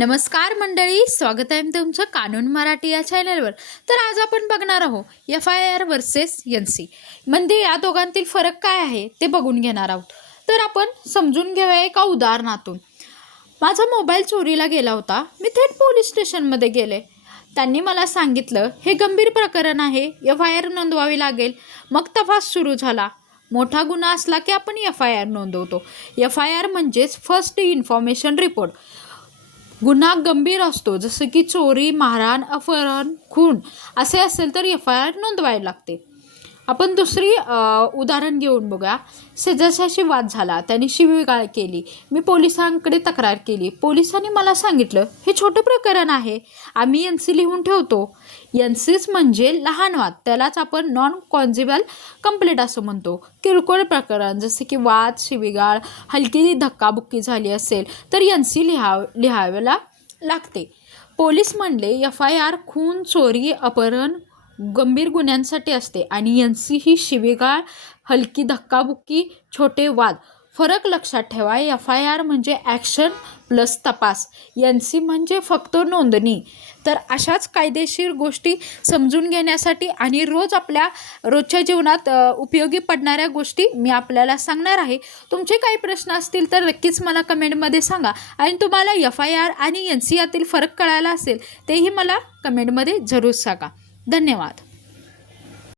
नमस्कार मंडळी, स्वागत आहे तुमचं कानून मराठी या चॅनलवर. तर आज आपण बघणार आहोत FIR वर्सेस NC म्हणजे या दोघांतील फरक काय आहे ते बघून घेणार आहोत. तर आपण समजून घेऊया एका उदाहरणातून. माझा मोबाईल चोरीला गेला होता. मी थेट पोलीस स्टेशनमध्ये गेले. त्यांनी मला सांगितलं हे गंभीर प्रकरण आहे, FIR नोंदवावी लागेल. मग तपास सुरू झाला. मोठा गुन्हा असला की आपण FIR नोंदवतो. FIR म्हणजेच फर्स्ट इन्फॉर्मेशन रिपोर्ट. गुन्हा गंभीर असतो, जसं की चोरी, मारहाण, अपहरण, खून असे असेल तर FIR नोंदवायला लागते. आपण दुसरी उदाहरण घेऊन बघूया. शेजारच्याशी वाद झाला, त्यांनी शिवीगाळ केली. मी पोलिसांकडे तक्रार केली. पोलिसांनी मला सांगितलं हे छोटं प्रकरण आहे, आम्ही NC लिहून ठेवतो. NCच म्हणजे लहान वाद, त्यालाच आपण नॉन कॉन्ज्युगल कंप्लेंट असं म्हणतो. किरकोळ प्रकरण जसे की वाद, शिवीगाळ, हलकी धक्काबुक्की झाली असेल तर NC लिहायला लागते. पोलीस म्हणले FIR खून, चोरी, अपहरण, गंभीर गुन्ह्यांसाठी असते आणि NC ही शिवीगाळ, हलकी धक्काबुक्की, छोटे वाद. फरक लक्षात ठेवा. FIR म्हणजे ॲक्शन प्लस तपास, NC म्हणजे फक्त नोंदणी. तर अशाच कायदेशीर गोष्टी समजून घेण्यासाठी आणि आपल्या रोजच्या जीवनात उपयोगी पडणाऱ्या गोष्टी मी आपल्याला सांगणार आहे. तुमचे काही प्रश्न असतील तर नक्कीच मला कमेंटमध्ये सांगा आणि तुम्हाला FIR आणि NC यातील फरक कळायला असेल तेही मला कमेंटमध्ये जरूर सांगा. धन्यवाद.